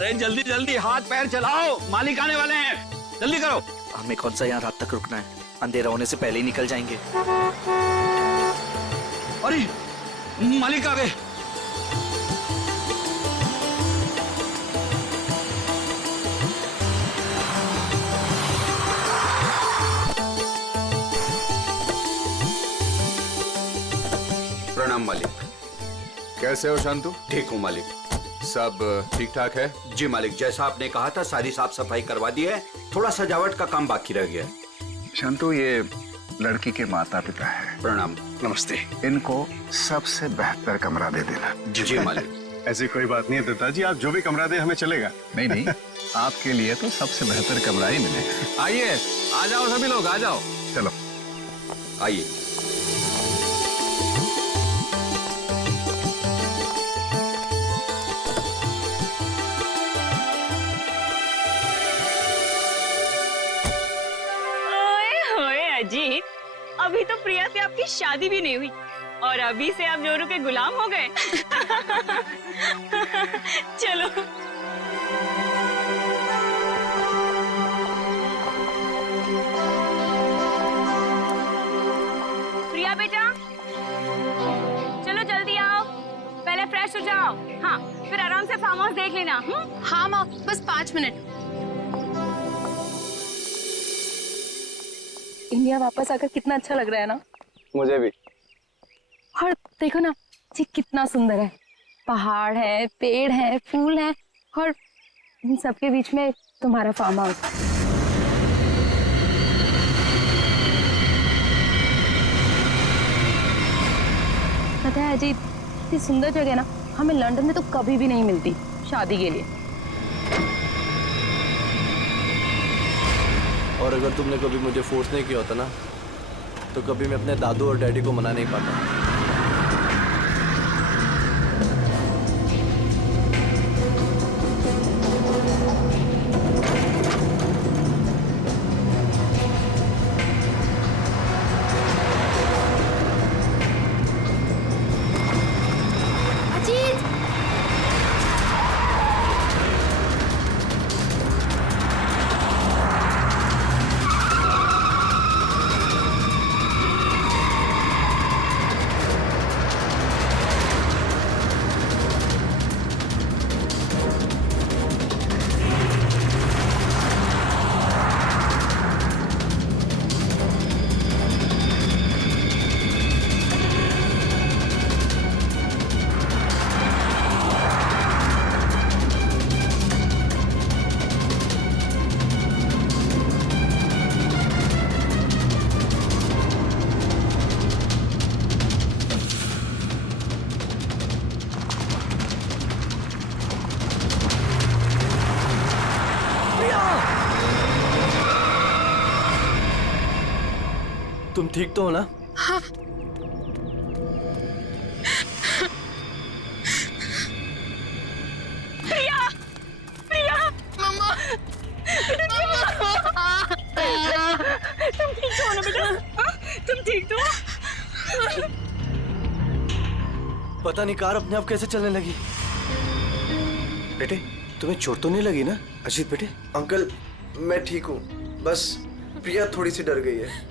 अरे जल्दी जल्दी हाथ पैर चलाओ, मालिक आने वाले हैं, जल्दी करो। हमें कौन सा यहाँ रात तक रुकना है, अंधेरा होने से पहले ही निकल जाएंगे। अरे मालिक आ गए। प्रणाम मालिक। कैसे हो शांतु? ठीक हूँ मालिक। सब ठीक ठाक है? जी मालिक, जैसा आपने कहा था सारी साफ सफाई करवा दी है, थोड़ा सजावट का काम बाकी रह गया है। शांतु, ये लड़की के माता पिता है। प्रणाम। नमस्ते। इनको सबसे बेहतर कमरा दे देना। जी मालिक। ऐसी कोई बात नहीं है दत्ता जी, आप जो भी कमरा दे हमें चलेगा। नहीं नहीं, आपके लिए तो सबसे बेहतर कमरा ही मिलेगा। आइए, आ जाओ सभी लोग, आ जाओ। चलो आइए। अजीत, अभी तो प्रिया से आपकी शादी भी नहीं हुई और अभी से आप जोरू के गुलाम हो गए। चलो। प्रिया बेटा, चलो जल्दी आओ, पहले फ्रेश हो जाओ। हाँ, फिर आराम से फार्म हाउस देख लेना। हाँ माँ, बस 5 मिनट। इंडिया वापस आकर कितना अच्छा लग रहा है ना। मुझे भी। और देखो ना जी, कितना सुंदर है। पहाड़ है, पेड़ है, फूल है और इन सबके बीच में तुम्हारा फार्म हाउस। पता है अजीत, इतनी सुंदर जगह ना हमें लंदन में तो कभी भी नहीं मिलती शादी के लिए। और अगर तुमने कभी मुझे फोर्स नहीं किया होता ना, तो कभी मैं अपने दादू और डैडी को मना नहीं पाता। तुम ठीक तो हो ना? हाँ। प्रिया, प्रिया, मम्मा, तुम ठीक तो हो ना बेटा? हाँ? तुम ठीक तो हो? पता नहीं कार अपने आप कैसे चलने लगी। बेटे, तुम्हें चोट तो नहीं लगी ना? अजीत बेटे। अंकल, मैं ठीक हूँ, बस प्रिया थोड़ी सी डर गई है।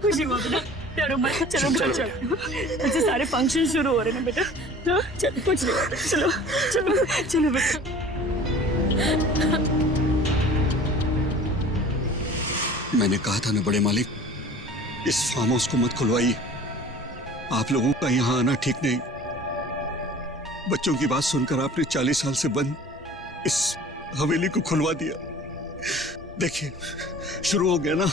खुशी हुआ बेटा, डरो मत। चलो चलो, मुझे सारे फंक्शन शुरू हो रहे हैं बेटा। हाँ, चलो कुछ नहीं होता। चलो चलो चलो बेटा। मैंने कहा था ना बड़े मालिक, इस फार्म हाउस को मत खुलवाइए। आप लोगों का यहाँ आना ठीक नहीं। बच्चों की बात सुनकर आपने 40 साल से बंद इस हवेली को खुलवा दिया। देखिए, शुरू हो गया ना।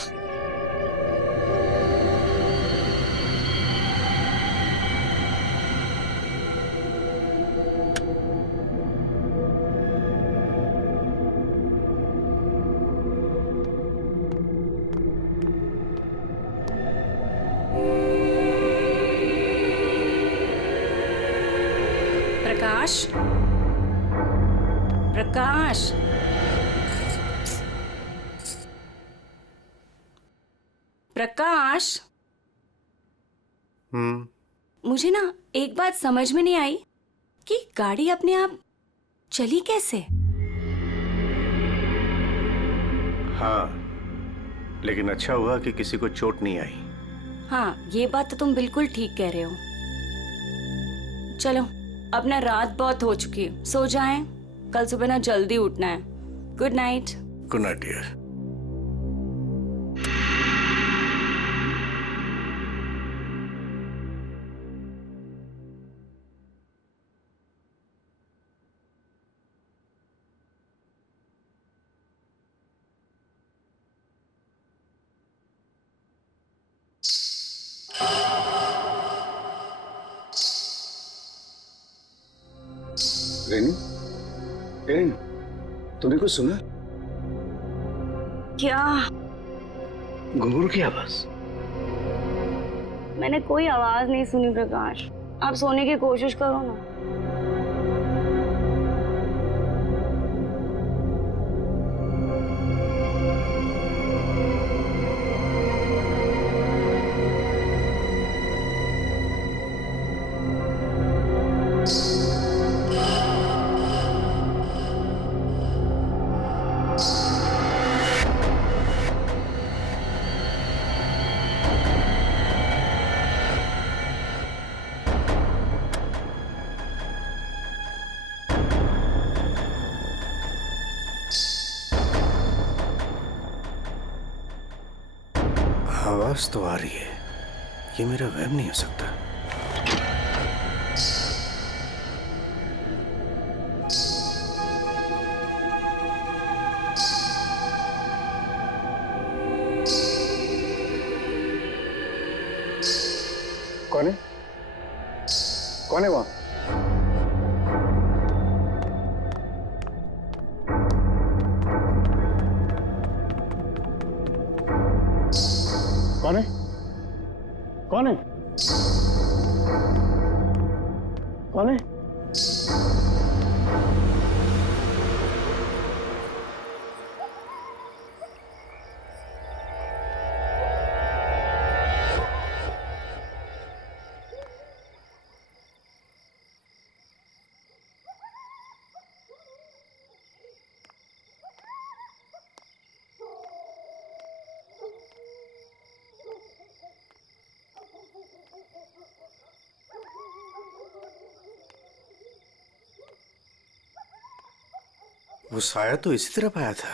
प्रकाश, प्रकाश, प्रकाश। मुझे ना एक बात समझ में नहीं आई कि गाड़ी अपने आप चली कैसे। हाँ, लेकिन अच्छा हुआ कि किसी को चोट नहीं आई। हाँ, ये बात तो तुम बिल्कुल ठीक कह रहे हो। चलो, अब ना रात बहुत हो चुकी है, सो जाएं। कल सुबह ना जल्दी उठना है। Good night. Good night dear. Renu, Renu, तूने कुछ सुना? क्या? घुंघरू की आवाज। मैंने कोई आवाज नहीं सुनी प्रकाश। आप सोने की कोशिश करो ना। आवाज तो आ रही है, ये मेरा वहम नहीं हो सकता। कौन है? कौन है वहां? कौन है? कौन है? कौन है? वो साया तो इसी तरफ आया था,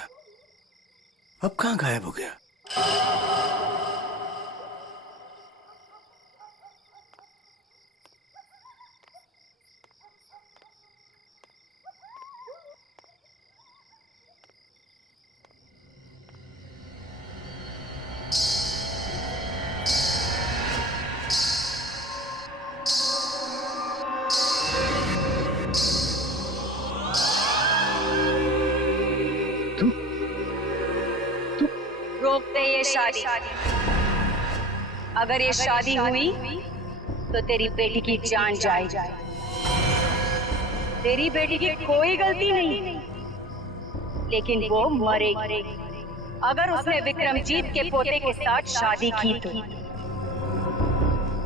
अब कहां गायब हो गया? रोक दे ये शादी। अगर ये शादी हुई तो तेरी बेटी की जान जाएगी। तेरी बेटी की कोई गलती नहीं, लेकिन वो मरेगी अगर उसने विक्रमजीत के पोते के साथ शादी की तो।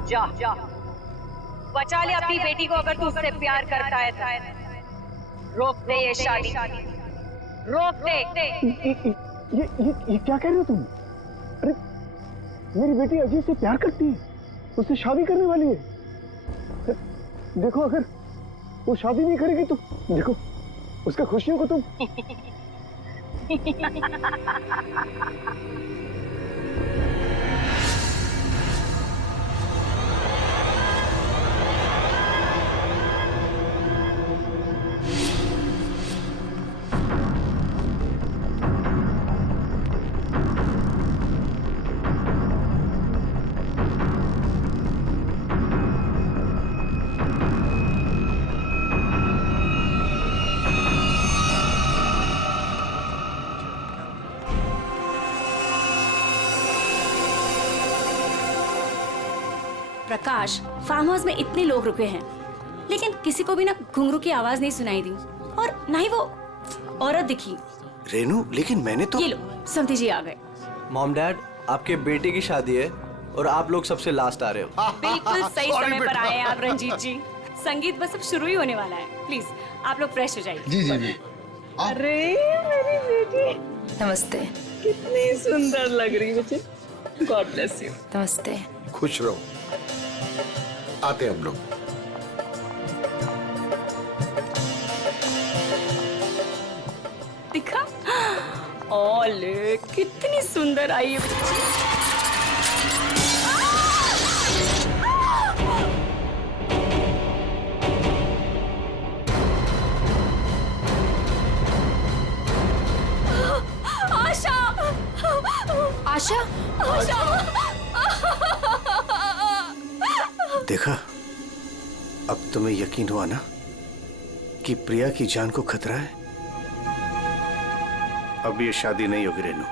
जा बचा ले अपनी बेटी को अगर तू उससे प्यार करता है तो। रोक दे ये शादी, रोक दे। ये क्या कह रहे हो तुम? अरे मेरी बेटी अजीत से प्यार करती है, उससे शादी करने वाली है। देखो अगर वो शादी नहीं करेगी तो देखो उसका खुशियों को तुम। प्रकाश, फार्म हाउस में इतने लोग रुके हैं, लेकिन किसी को भी ना घुंघरू की आवाज नहीं सुनाई दी और ना ही वो औरत दिखी। रेनू, लेकिन मैंने तो। ये लो, समधी जी आ गए। मॉम डैड, आपके बेटे की शादी है और आप लोग सबसे लास्ट आ रहे हो। बिल्कुल सही समय पर आए हैं आप रंजीत जी। संगीत बस अब शुरू ही होने वाला है। प्लीज आप लोग फ्रेश हो जाइए। जी जी जी। अरे मेरी बेटी। नमस्ते। कितनी सुंदर लग रही मुझे। God bless you. नमस्ते। खुश रहो। आते हैं हम लोग। दिखा, ओले कितनी सुंदर आई है बच्ची। आशा, आशा, आशा। देखा, अब तुम्हें यकीन हुआ ना कि प्रिया की जान को खतरा है। अब ये शादी नहीं होगी रेनू।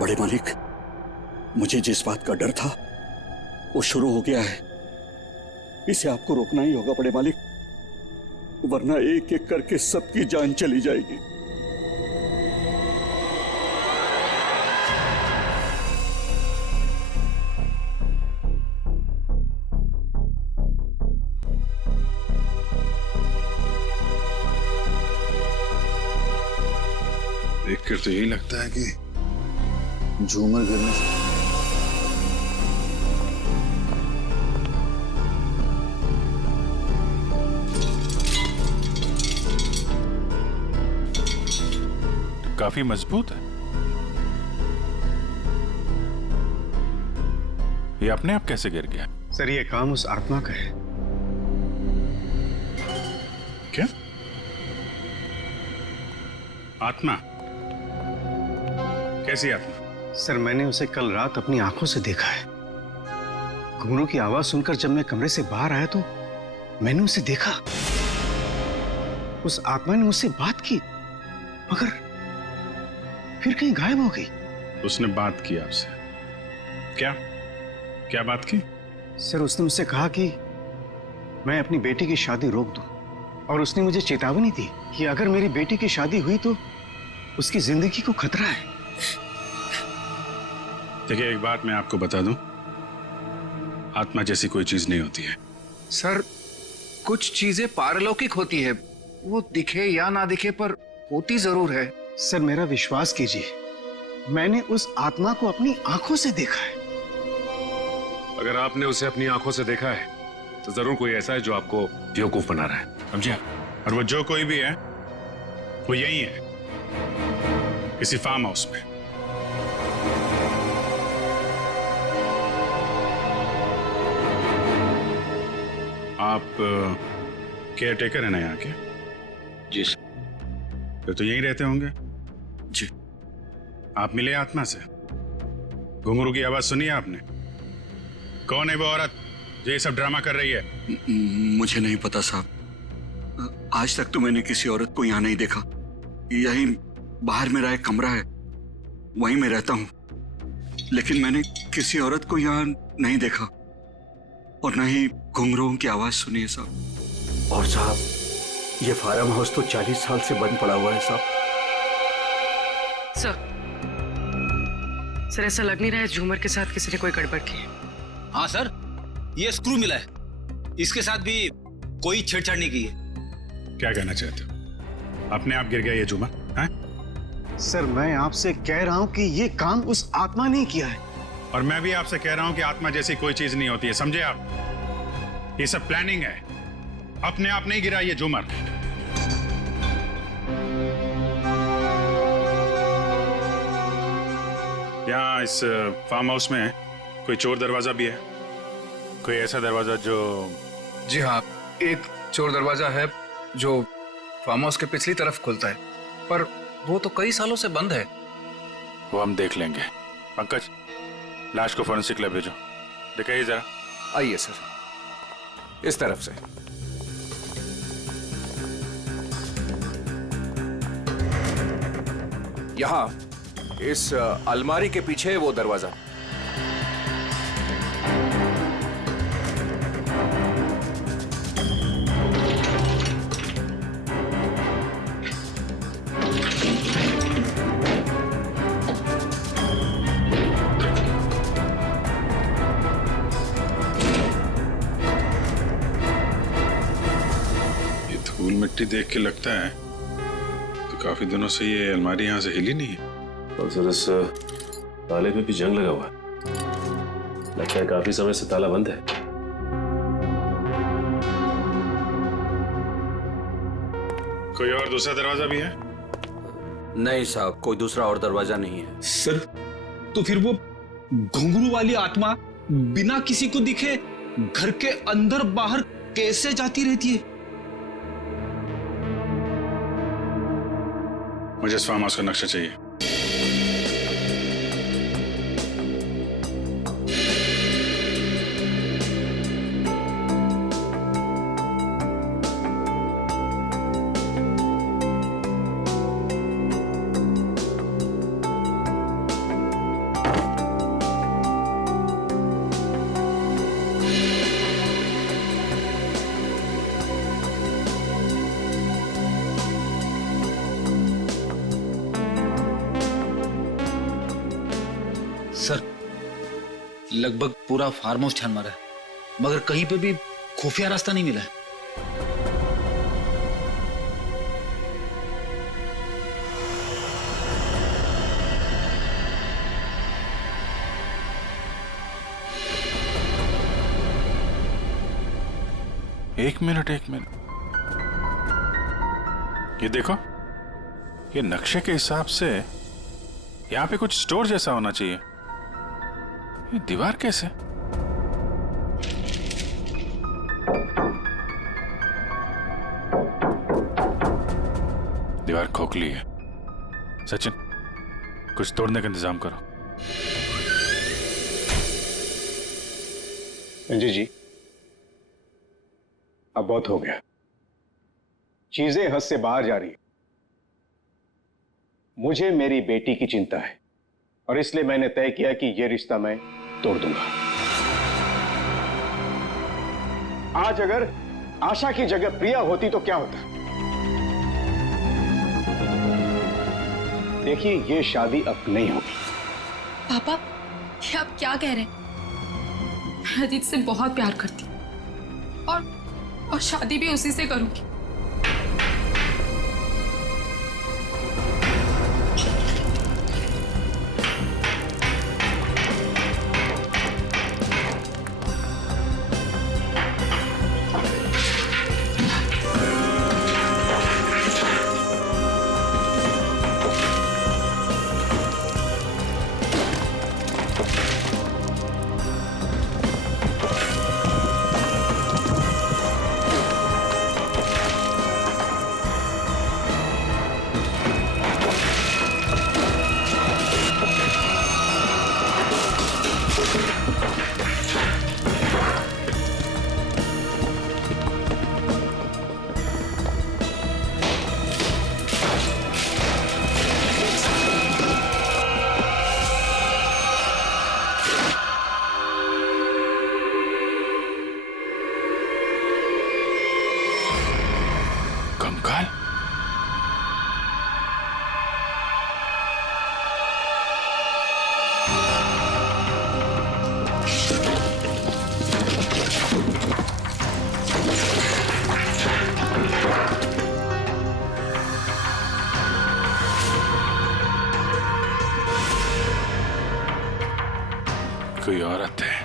बड़े मालिक, मुझे जिस बात का डर था वो शुरू हो गया है। इसे आपको रोकना ही होगा बड़े मालिक, वरना एक एक करके सबकी जान चली जाएगी। देखकर तो यही लगता है कि झूमर गिरने से काफी मजबूत है। ये अपने आप कैसे गिर गया? सर ये काम उस आत्मा का है। क्या आत्मा? कैसी आत्मा? सर मैंने उसे कल रात अपनी आंखों से देखा है। घुंघरू की आवाज सुनकर जब मैं कमरे से बाहर आया तो मैंने उसे देखा। उस आत्मा ने मुझसे बात की, मगर फिर कहीं गायब हो गई। उसने बात की आपसे? क्या क्या बात की? सर उसने मुझसे कहा कि मैं अपनी बेटी की शादी रोक दूं, और उसने मुझे चेतावनी दी कि अगर मेरी बेटी की शादी हुई तो उसकी जिंदगी को खतरा है। देखिए, एक बात मैं आपको बता दूं, आत्मा जैसी कोई चीज नहीं होती है। सर, कुछ चीजें पारलौकिक होती है, वो दिखे या ना दिखे पर होती जरूर है। सर मेरा विश्वास कीजिए, मैंने उस आत्मा को अपनी आंखों से देखा है। अगर आपने उसे अपनी आंखों से देखा है तो जरूर कोई ऐसा है जो आपको बेवकूफ बना रहा है, समझिए? और वो जो कोई भी है वो यही है, किसी फार्म हाउस में। आप केयर टेकर है ना यहाँ के? जी सर। फिर तो यहीं रहते होंगे। जी। आप मिले आत्मा से? घुंघरू की आवाज सुनी है आपने? कौन है वो औरत जो ये सब ड्रामा कर रही है? मुझे नहीं पता साहब, आज तक तो मैंने किसी औरत को यहाँ नहीं देखा। यही बाहर मेरा एक कमरा है, वहीं मैं रहता हूँ, लेकिन मैंने किसी औरत को यहाँ नहीं देखा और न ही घुंघरूओं की आवाज सुनी है साहब। और साहब, ये फार्म हाउस तो 40 साल से बंद पड़ा हुआ है साहब। सर ऐसा लग नहीं रहा है झूमर के साथ किसी ने कोई गड़बड़ की है। हाँ सर, ये स्क्रू मिला है, इसके साथ भी कोई छेड़छाड़ नहीं की है। क्या कहना चाहते हो? अपने आप गिर गया ये झूमर? हैं? सर मैं आपसे कह रहा हूं कि ये काम उस आत्मा ने किया है। और मैं भी आपसे कह रहा हूं कि आत्मा जैसी कोई चीज नहीं होती है, समझे आप? ये सब प्लानिंग है, अपने आप नहीं गिरा ये झूमर। यहाँ इस फार्म हाउस में कोई चोर दरवाजा भी है? कोई ऐसा दरवाजा जो... जी हाँ, एक चोर दरवाजा है जो फार्म हाउस के पिछली तरफ खुलता है, पर वो तो कई सालों से बंद है। वो हम देख लेंगे। पंकज, लाश को फॉरेंसिक लैब भेजो, दिखाइए जरा। आइए सर, इस तरफ से। यहाँ इस अलमारी के पीछे वो दरवाजा। धूल मिट्टी देख के लगता है तो काफी दिनों से ये अलमारी यहाँ से हिली नहीं है। और सर इस ताले पे भी जंग लगा हुआ है, लगता है काफी समय से ताला बंद है। कोई और दूसरा दरवाजा भी है? नहीं साहब, कोई दूसरा और दरवाजा नहीं है। सर तो फिर वो घुंघरू वाली आत्मा बिना किसी को दिखे घर के अंदर बाहर कैसे जाती रहती है? मुझे इस फार्म हाउस का नक्शा चाहिए। सर लगभग पूरा फार्म हाउस छान मारा है, मगर कहीं पे भी खुफिया रास्ता नहीं मिला है। एक मिनट। ये देखो, ये नक्शे के हिसाब से यहाँ पे कुछ स्टोर जैसा होना चाहिए। ये दीवार कैसे? दीवार खोखली है। सचिन, कुछ तोड़ने का इंतजाम करो। रंजीत जी, अब बहुत हो गया, चीजें हद से बाहर जा रही है। मुझे मेरी बेटी की चिंता है और इसलिए मैंने तय किया कि यह रिश्ता मैं तोड़ दूंगा। आज अगर आशा की जगह प्रिया होती तो क्या होता? देखिए, यह शादी अब नहीं होगी। पापा, ये आप क्या कह रहे हैं? मैं अजीत से बहुत प्यार करती हूँ और शादी भी उसी से करूंगी। कंकाल? कोई औरत है।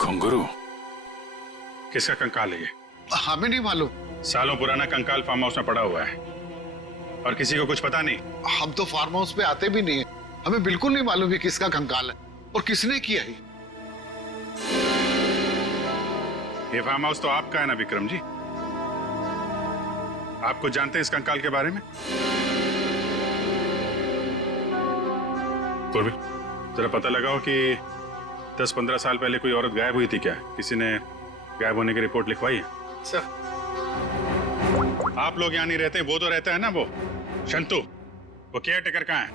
घुंघरू? किसका कंकाल है ये? हमें नहीं मालूम। सालों पुराना कंकाल फार्म हाउस में पड़ा हुआ है और किसी को कुछ पता नहीं। हम तो फार्म हाउस पे आते भी नहीं है, हमें बिल्कुल नहीं मालूम ये किसका कंकाल है और किसने किया है। ये फार्म हाउस तो आपका है ना विक्रम जी? आप कुछ जानते हैं इस कंकाल के बारे में? पूर्वी, जरा पता लगाओ कि 10-15 साल पहले कोई औरत गायब हुई थी क्या? किसी ने गायब होने की रिपोर्ट लिखवाई है? सर, आप लोग यहाँ नहीं रहते, वो तो रहता है ना, वो शंतु, वो केयर टेकर कहाँ है?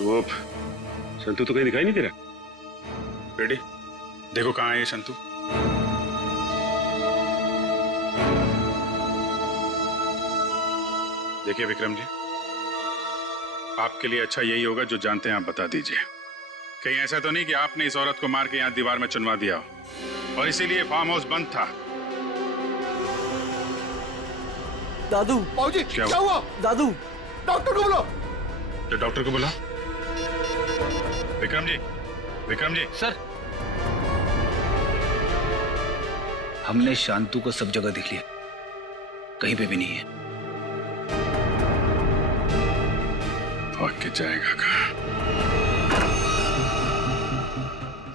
वो शंतु तो कहीं दिखाई नहीं दे रहा। बेटी देखो कहाँ है ये शंतु। देखिए विक्रम जी, आपके लिए अच्छा यही होगा जो जानते हैं आप बता दीजिए। कहीं ऐसा तो नहीं कि आपने इस औरत को मार के यहाँ दीवार में चुनवा दिया हो और इसीलिए फार्म हाउस बंद था। दादू। बाबूजी क्या हुआ? दादू, डॉक्टर को बुलाओ। तो डॉक्टर को बुला। विक्रम जी, विक्रम जी। सर, हमने शांतु को सब जगह देख लिया, कहीं पे भी नहीं है। भाग के जाएगा कहाँ?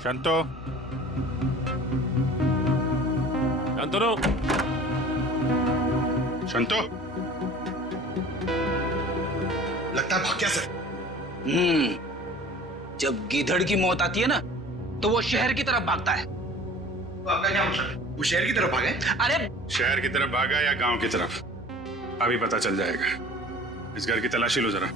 शांतो, शांतनु, शांतो। लगता है भाग गया सर। जब गीधड़ की मौत आती है ना, तो वो शहर की तरफ भागता है। तो आपका क्या मतलब है? वो शहर की तरफ भागे? अरे शहर की तरफ भागा या गांव की तरफ, अभी पता चल जाएगा। इस घर की तलाशी लो जरा।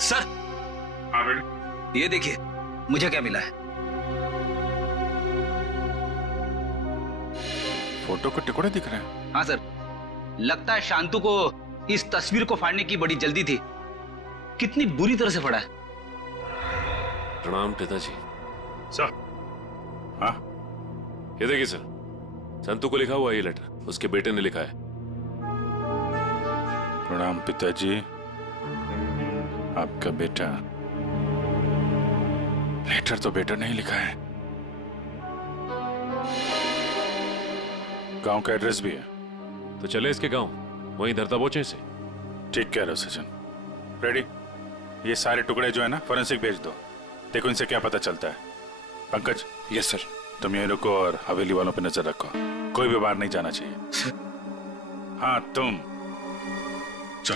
सर, हाँ बेटे, ये देखिए मुझे क्या मिला है। फोटो के टुकड़े दिख रहे हैं। हाँ सर, लगता है शांतु को इस तस्वीर को फाड़ने की बड़ी जल्दी थी। कितनी बुरी तरह से फाड़ा है। प्रणाम पिताजी। सर, हाँ ये देखिए सर, संतु को लिखा हुआ ये लेटर उसके बेटे ने लिखा है। प्रणाम पिताजी, आपका बेटा। लेटर तो बेटा नहीं लिखा है, गांव का एड्रेस भी है। तो चले इसके गांव, वहीं धरता बोचे से। ठीक कह रहे हो सचिन। रेडी, ये सारे टुकड़े जो है ना फोरेंसिक भेज दो, देखो इनसे क्या पता चलता है। पंकज। Yes sir. तुम यहीं रुको और हवेली वालों पे नजर रखो, कोई भी बाहर नहीं जाना चाहिए। हाँ तुम चल।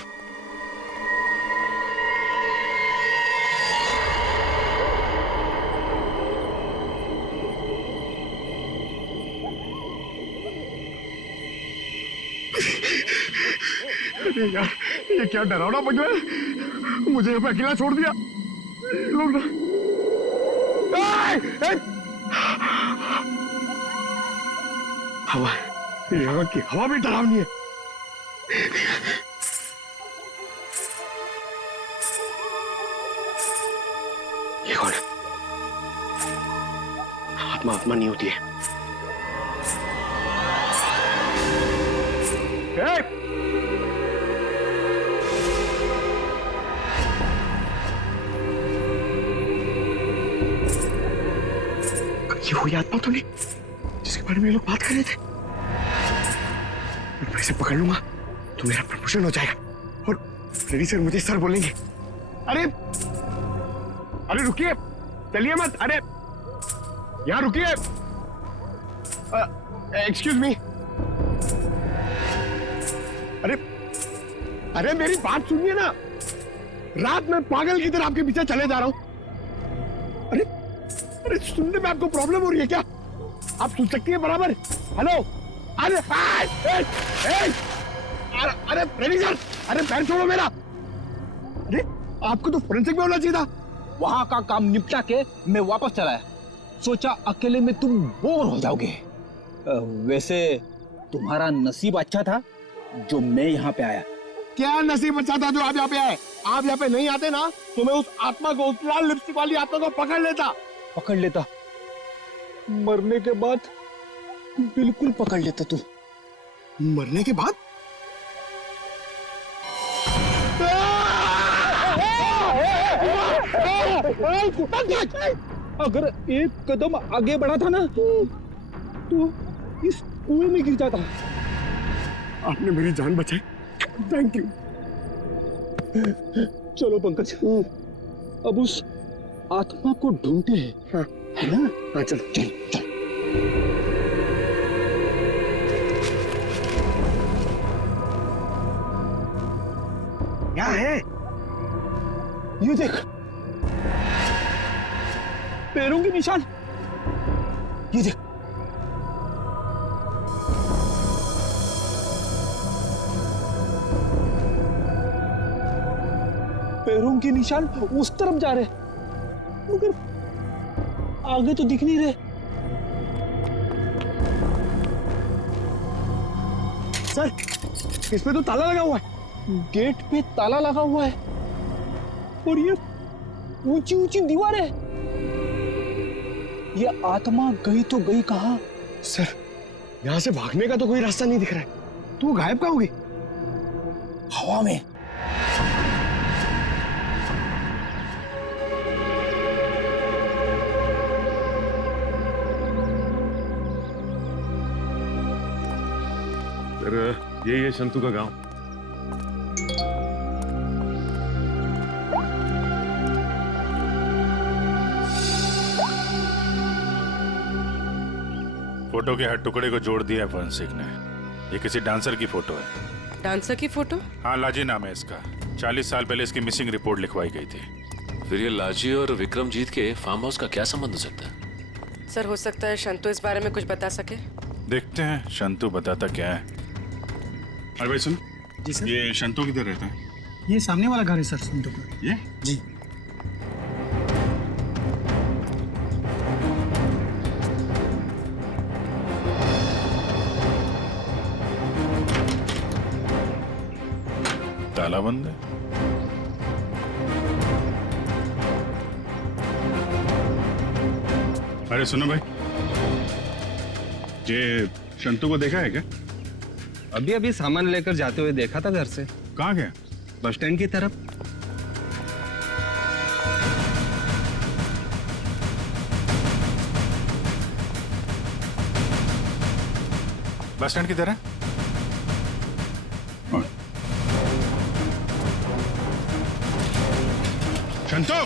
अरे यार, ये क्या डरावना बन रहा है। मुझे यहाँ पे अकेला छोड़ दिया। लोग ना हवा, यहाँ की हवा भी डरावनी है। ये कौन है? आत्मा आत्मा नहीं होती है। ये वही आत्मा तो नहीं जिसके बारे में ये लोग बात कर रहे थे। मैं इसे पकड़ लूंगा तो मेरा प्रमोशन हो जाएगा और रेडी सर मुझे सर बोलेंगे। अरे अरे रुकिए, चलिए मत। अरे यहाँ रुकिए। Excuse me. अरे अरे मेरी बात सुनिए ना। रात में पागल की तरह आपके पीछे चले जा रहा हूं। अरे अरे सुनने में आपको प्रॉब्लम हो रही है क्या? आप सुन सकती है बराबर? हेलो। अरे अरे रेडी सर, अरे पैर छोड़ो मेरा। अरे आपको तो फोरेंसिक में होना चाहिए था। वहां का काम निपटा के मैं वापस चला है, सोचा अकेले में तुम बोर हो जाओगे। वैसे तुम्हारा नसीब अच्छा था जो मैं यहाँ पे आया। क्या नसीब अच्छा था जो आप यहाँ पे आए? आप यहाँ पे नहीं आते ना तो मैं उस आत्मा को, उस लाल लिपस्टिक वाली आत्मा को पकड़ लेता। मरने के बाद बिल्कुल पकड़ लेता तू। मरने के बाद? अगर एक कदम आगे बढ़ा था ना तो इस कुएं में गिर जाता। आपने मेरी जान बचाई, थैंक यू। चलो पंकज, अब उस आत्मा को ढूंढते हैं। हाँ है ना? हाँ चलो चलो चलो। क्या है ये देख, पैरों के निशान। ये देख, पैरों के निशान उस तरफ जा रहे, मगर आगे तो दिख नहीं रहे। सर, इस पे तो ताला लगा हुआ है। गेट पे ताला लगा हुआ है और ये ऊंची ऊंची दीवार है। ये आत्मा गई तो गई कहां? सर, यहाँ से भागने का तो कोई रास्ता नहीं दिख रहा है। तो वो गायब कहाँ होगी? हवा में। फिर यही है शंतु का गांव। फोटो के हर टुकड़े को जोड़ दिया है फॉरेंसिक ने। ये किसी डांसर की फोटो है। डांसर की फोटो? हाँ, लाजी नाम है इसका। 40 साल पहले इसकी मिसिंग रिपोर्ट लिखवाई गई थी। फिर ये लाजी और विक्रमजीत के फार्म हाउस का क्या संबंध हो सकता है? सर, हो सकता है शंतु इस बारे में कुछ बता सके। देखते हैं शंतु बताता क्या है। अरे भाई सुन। जी सर। ये शंतु किधर रहता है? ये सामने वाला घर है सर, संतु का। ये? जी। ताला बंद है। अरे सुनो भाई, ये शंतु को देखा है क्या? अभी अभी सामान लेकर जाते हुए देखा था घर से। कहाँ गया? बस स्टैंड की तरफ। बस स्टैंड की तरह? शंतु!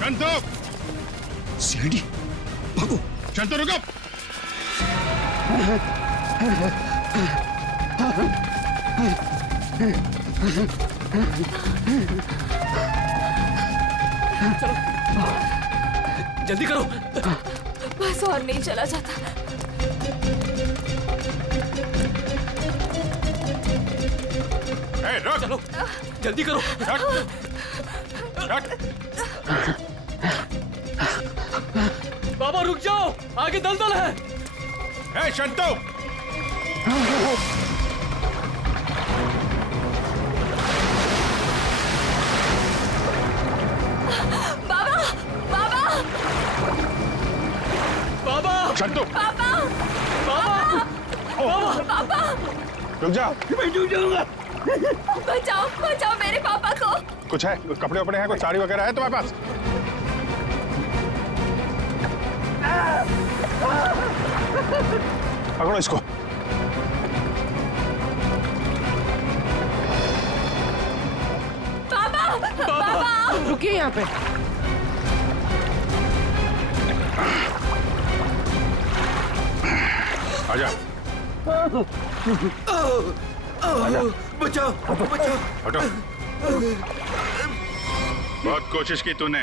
शंतु! सीढ़ी, भागो! शंतु रुको! जल्दी करो। बस और नहीं चला जाता। रुक! चलो, जल्दी करो। बाबा रुक जाओ, आगे दलदल है। ए शंतु! बाबा! बाबा! बाबा! शंतु! बाबा! बाबा! बाबा! रुक जा! मैं डूब जाऊंगा। बचाओ, बचाओ मेरे पापा को। कुछ है? कुछ कपड़े वपड़े हैं? कुछ साड़ी वगैरह है तुम्हारे पास? पकड़ो इसको। पापा! पापा! रुकिए यहाँ पे। आजा। बचाओ, बचाओ। हटो। बहुत कोशिश की तूने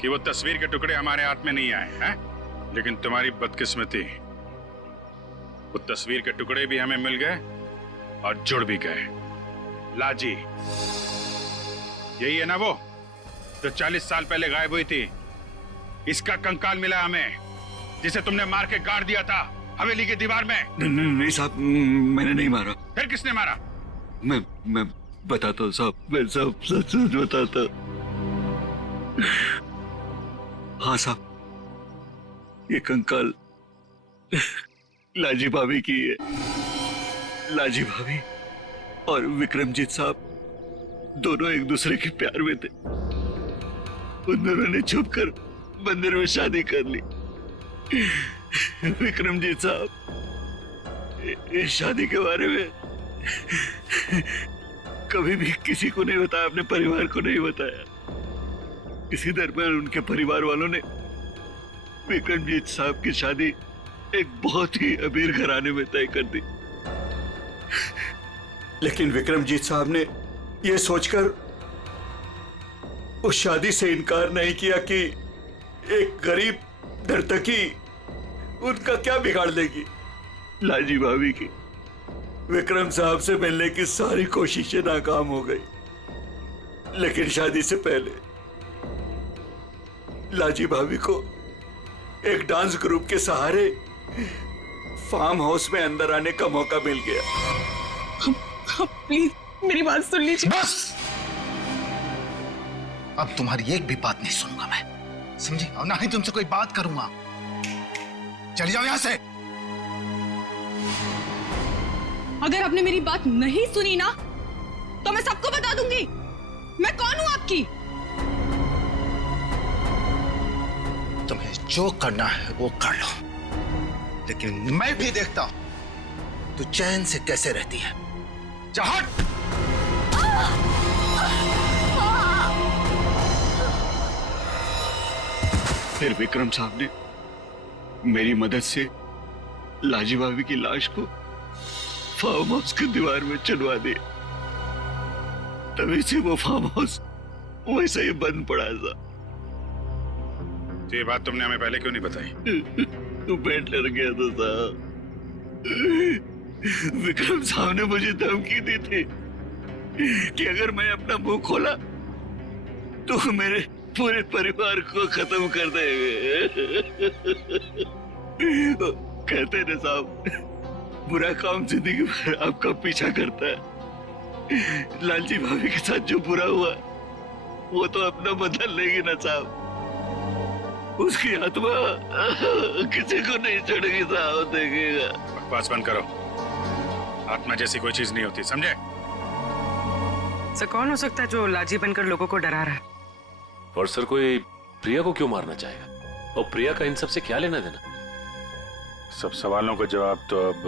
कि वो तस्वीर के टुकड़े हमारे हाथ में नहीं आए हैं, लेकिन तुम्हारी बदकिस्मती, वो तस्वीर के टुकड़े भी हमें मिल गए और जुड़ भी गए। लाजी, यही है ना वो जो 40 साल पहले गायब हुई थी? इसका कंकाल मिला हमें, जिसे तुमने मार के गाड़ दिया था हवेली की दीवार में। नहीं साहब, मैंने नहीं मारा। फिर किसने मारा? मैं बताता हूँ साहब, मैं सब सच बताता। हाँ साहब, ये कंकाल लाजी भाभी की है। लाजी भाभी और विक्रमजीत साहब दोनों एक दूसरे के प्यार में थे। उन दोनों ने छुपकर मंदिर में शादी कर ली। विक्रमजीत साहब इस शादी के बारे में कभी भी किसी को नहीं बताया, अपने परिवार को नहीं बताया। इसी दरमियान उनके परिवार वालों ने विक्रमजीत साहब की शादी एक बहुत ही अमीर घराने में तय कर दी। लेकिन विक्रमजीत साहब ने यह सोचकर उस शादी से इनकार नहीं किया कि एक गरीब नर्तकी उनका क्या बिगाड़ लेगी? लाजी भाभी की विक्रम साहब से मिलने की सारी कोशिशें नाकाम हो गई, लेकिन शादी से पहले लाजी भाभी को एक डांस ग्रुप के सहारे फार्म हाउस में अंदर आने का मौका मिल गया। प्लीज मेरी बात सुन लीजिए। बस, अब तुम्हारी एक भी बात नहीं सुनूंगा मैं, समझी? और ना ही तुमसे कोई बात करूंगा। चली जाओ यहां से। अगर आपने मेरी बात नहीं सुनी ना तो मैं सबको बता दूंगी मैं कौन हूं आपकी। तुम्हें जो करना है वो कर लो, लेकिन मैं भी देखता हूं तू चैन से कैसे रहती है। जा हट। फिर विक्रम साहब ने मेरी मदद से लाजी भाभी की लाश को फार्म हाउस की दीवार में चुनवा दिया। तभी से वो फार्म हाउस वैसे ही बंद पड़ा था। तो ये बात तुमने हमें पहले क्यों नहीं बताई? तो मैं डर गया था साहब। विक्रम साहब ने मुझे धमकी दी थी कि अगर मैं अपना मुंह खोला तो मेरे पूरे परिवार को खत्म कर देंगे। कहते ना साहब, बुरा काम जिंदगी भर आपका पीछा करता है। लालजी भाभी के साथ जो बुरा हुआ वो तो अपना बदला लेगी ना साहब। उसकी आत्मा किसी को नहीं छोड़ेगी साहब, देखेगा। बकवास बंद करो। आत्मा जैसी कोई चीज नहीं होती, समझे? सर कौन हो सकता है जो लाजी बनकर लोगों को डरा रहा है? और सर कोई प्रिया को क्यों मारना चाहेगा? और प्रिया का इन सब से क्या लेना देना? सब सवालों का जवाब तो अब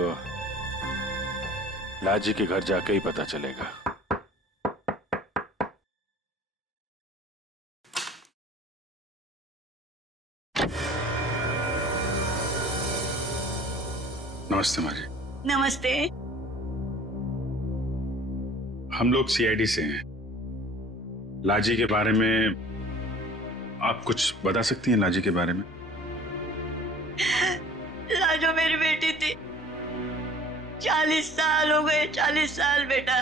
लाजी के घर जाके ही पता चलेगा। नमस्ते माँ जी। नमस्ते। हम लोग सीआईडी से हैं। लाजी के बारे में आप कुछ बता सकती हैं? लाजी के बारे में? लाजो मेरी बेटी थी। 40 साल हो गए, 40 साल बेटा।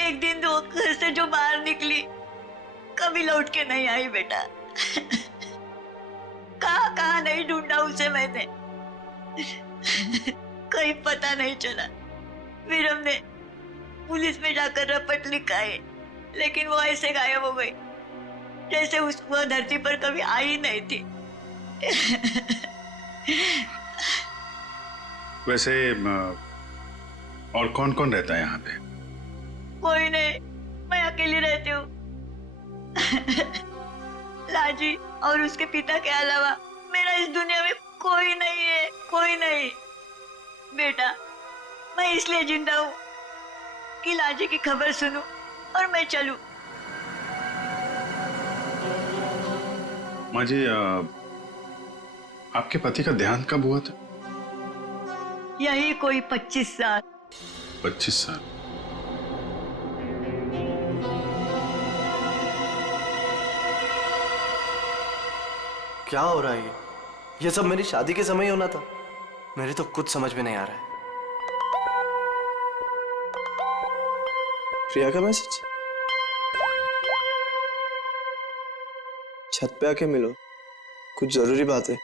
एक दिन वो घर से जो बाहर निकली कभी लौट के नहीं आई बेटा। कहाँ नहीं ढूंढा उसे मैंने, कहीं पता नहीं चला। फिर हमने पुलिस में जाकर रपट लिखा है, लेकिन वो ऐसे गायब हो गई जैसे वो धरती पर कभी आई नहीं थी। वैसे और कौन कौन रहता है यहाँ पे? कोई नहीं, मैं अकेली रहती हूँ। लाजी और उसके पिता के अलावा मेरा इस दुनिया में कोई नहीं है, कोई नहीं। बेटा, मैं इसलिए जिंदा हूँ कि लाजी की खबर सुनूं और मैं चलूं। माँ जी, आपके पति का देहांत कब हुआ था? यही कोई 25 साल। 25 साल? क्या हो रहा है ये सब मेरी शादी के समय ही होना था। मेरे तो कुछ समझ में नहीं आ रहा है। प्रिया का मैसेज? छत पे आके मिलो, कुछ जरूरी बात है।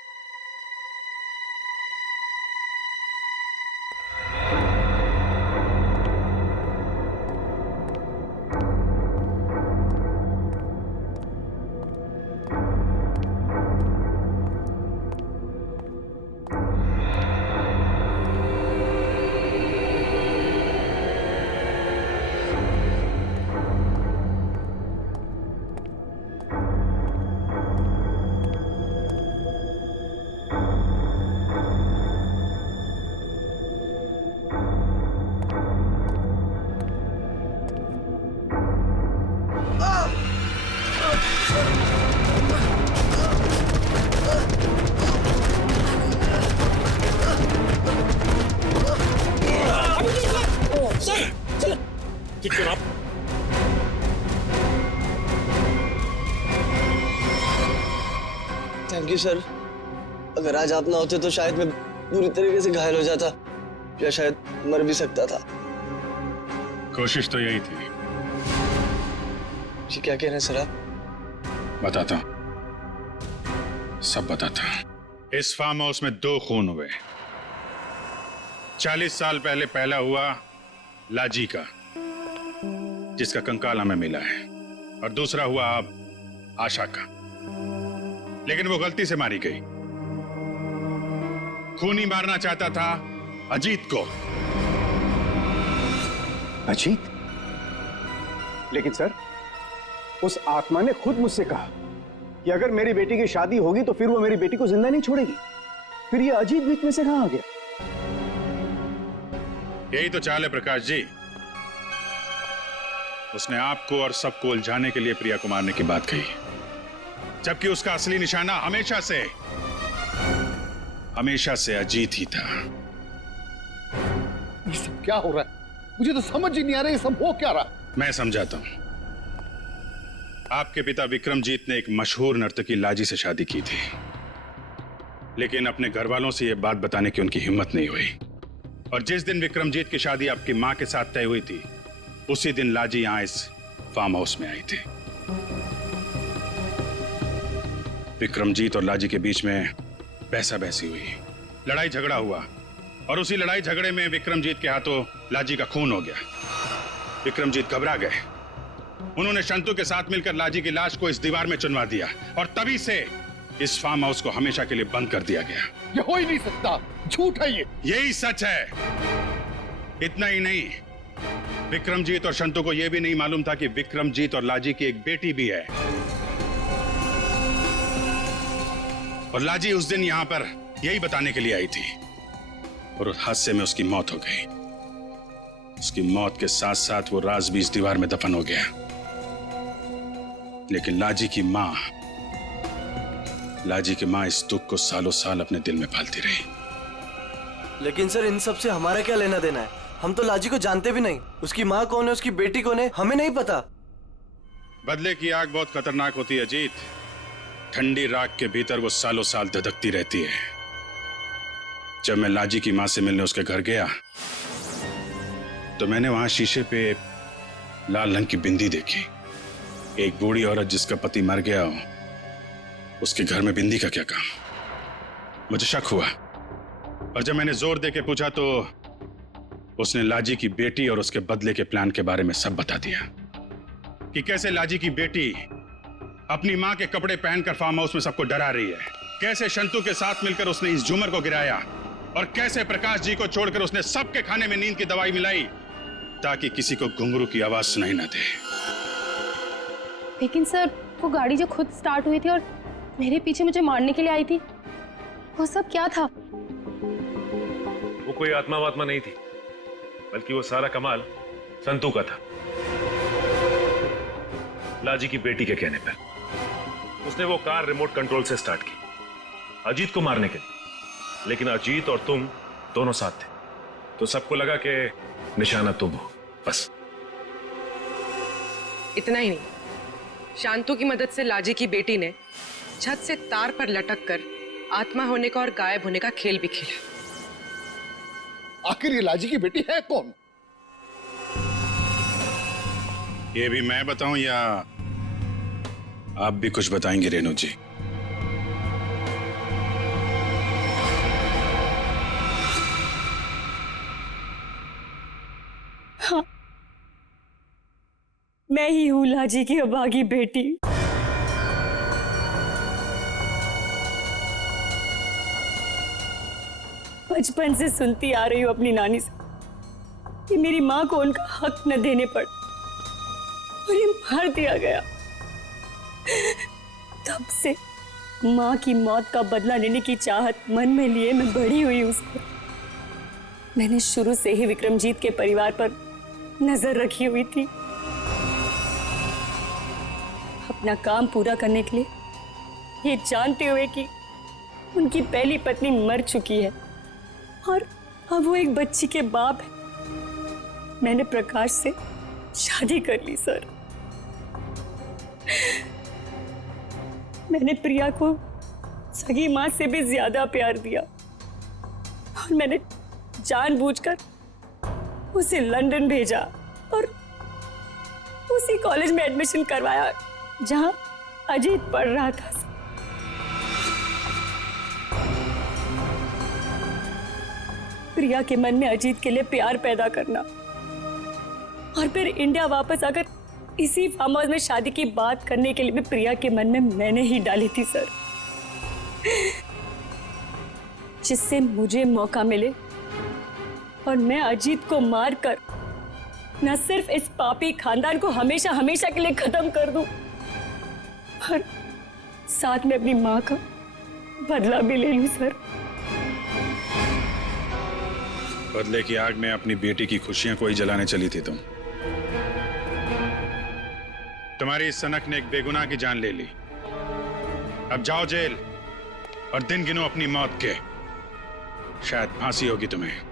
क्योंकि सर अगर आज आप ना होते तो शायद मैं पूरी तरीके से घायल हो जाता या शायद मर भी सकता था। कोशिश तो यही थी। जी क्या कह रहे हैं सर आप? बताता हूं, सब बताता हूं। इस फार्म हाउस में 2 खून हुए। 40 साल पहले पहला हुआ लाजी का, जिसका कंकाल हमें मिला है, और दूसरा हुआ अब आशा का, लेकिन वो गलती से मारी गई। खूनी मारना चाहता था अजीत को। अजीत? लेकिन सर, उस आत्मा ने खुद मुझसे कहा कि अगर मेरी बेटी की शादी होगी तो फिर वो मेरी बेटी को जिंदा नहीं छोड़ेगी। फिर ये अजीत बीच में से कहां आ गया? यही तो चाल है प्रकाश जी। उसने आपको और सबको उलझाने के लिए प्रिया को मारने की बात कही, जबकि उसका असली निशाना हमेशा से अजीत ही था। ये सब क्या हो रहा है? मुझे तो समझ ही नहीं आ रहा ये सब हो क्या रहा। मैं समझाता हूं। आपके पिता विक्रमजीत ने एक मशहूर नर्तकी लाजी से शादी की थी, लेकिन अपने घर वालों से यह बात बताने की उनकी हिम्मत नहीं हुई। और जिस दिन विक्रमजीत की शादी आपकी मां के साथ तय हुई थी, उसी दिन लाजी यहां इस फार्म हाउस में आई थी। विक्रमजीत और लाजी के बीच में बहसा बहसी हुई, लड़ाई झगड़ा हुआ, और उसी लड़ाई झगड़े में विक्रमजीत के हाथों लाजी का खून हो गया। विक्रमजीत घबरा गए। उन्होंने शंतु के साथ मिलकर लाजी की लाश को इस दीवार में चुनवा दिया, और तभी से इस फार्म हाउस को हमेशा के लिए बंद कर दिया गया। ये हो ही नहीं सकता, झूठ है ये। यही सच है। इतना ही नहीं, विक्रमजीत और शंतु को यह भी नहीं मालूम था कि विक्रमजीत और लाजी की एक बेटी भी है, और लाजी उस दिन यहां पर यही बताने के लिए आई थी, और उस हादसे में उसकी मौत हो गई। उसकी मौत के साथ साथ वो राज भी इस दीवार में दफन हो गया। लेकिन लाजी की मां इस दुख को सालों साल अपने दिल में पालती रही। लेकिन सर, इन सब से हमारा क्या लेना देना है? हम तो लाजी को जानते भी नहीं। उसकी माँ कौन है, उसकी बेटी कौन है, हमें नहीं पता। बदले की आग बहुत खतरनाक होती है अजीत। ठंडी राख के भीतर वो सालों साल धधकती रहती है। जब मैं लाजी की मां से मिलने उसके घर गया, तो मैंने वहां शीशे पे लाल रंग की बिंदी देखी। एक बूढ़ी औरत जिसका पति मर गया हो, उसके घर में बिंदी का क्या काम? मुझे शक हुआ, और जब मैंने जोर देके पूछा तो उसने लाजी की बेटी और उसके बदले के प्लान के बारे में सब बता दिया, कि कैसे लाजी की बेटी अपनी मां के कपड़े पहनकर फार्म हाउस में सबको डरा रही है, कैसे शंतु के साथ मिलकर उसने इस झूमर को गिराया, और कैसे प्रकाश जी को छोड़कर उसने सबके खाने में नींद की दवाई मिलाई ताकि किसी को घुंघरू की आवाज सुनाई ना दे। लेकिन सर, वो गाड़ी जो खुद स्टार्ट हुई थी और मेरे पीछे मुझे मारने के लिए आई थी, वो सब क्या था? वो कोई आत्मा वात्मा नहीं थी, बल्कि वो सारा कमाल संतू का था। लाजी की बेटी के कहने पर उसने वो कार रिमोट कंट्रोल से स्टार्ट की अजीत को मारने के लिए, लेकिन अजीत और तुम दोनों साथ थे, तो सबको लगा कि निशाना तुम हो। बस इतना ही नहीं, शांतु की मदद से लाजी की बेटी ने छत से तार पर लटक कर आत्मा होने का और गायब होने का खेल भी खेला। आखिर ये लाजी की बेटी है कौन? ये भी मैं बताऊं या आप भी कुछ बताएंगे रेणु जी? हाँ, मैं ही हूं लाजी की अभागी बेटी। बचपन से सुनती आ रही हूं अपनी नानी से कि मेरी मां को उनका हक न देने पर उन्हें मार दिया गया। तब से मां की मौत का बदला लेने की चाहत मन में लिए मैं बड़ी हुई उसको। मैंने शुरू से ही विक्रमजीत के परिवार पर नजर रखी हुई थी। अपना काम पूरा करने के लिए, ये जानते हुए कि उनकी पहली पत्नी मर चुकी है और अब वो एक बच्ची के बाप है, मैंने प्रकाश से शादी कर ली सर। मैंने प्रिया को सगी माँ से भी ज्यादा प्यार दिया और मैंने जानबूझकर उसे लंदन भेजा और उसी कॉलेज में एडमिशन करवाया जहां अजीत पढ़ रहा था। प्रिया के मन में अजीत के लिए प्यार पैदा करना और फिर इंडिया वापस आकर इसी फार्म हाउस में शादी की बात करने के लिए भी प्रिया के मन में मैंने ही डाली थी सर, जिससे मुझे मौका मिले और मैं अजीत को मारकर न सिर्फ इस पापी खानदान को हमेशा हमेशा के लिए खत्म कर दूं, और साथ में अपनी मां का बदला भी ले लूं सर। बदले की आग में अपनी बेटी की खुशियां कोई जलाने चली थी तुम। तुम्हारी इस सनक ने एक बेगुनाह की जान ले ली। अब जाओ जेल और दिन गिनो अपनी मौत के। शायद फांसी होगी तुम्हें।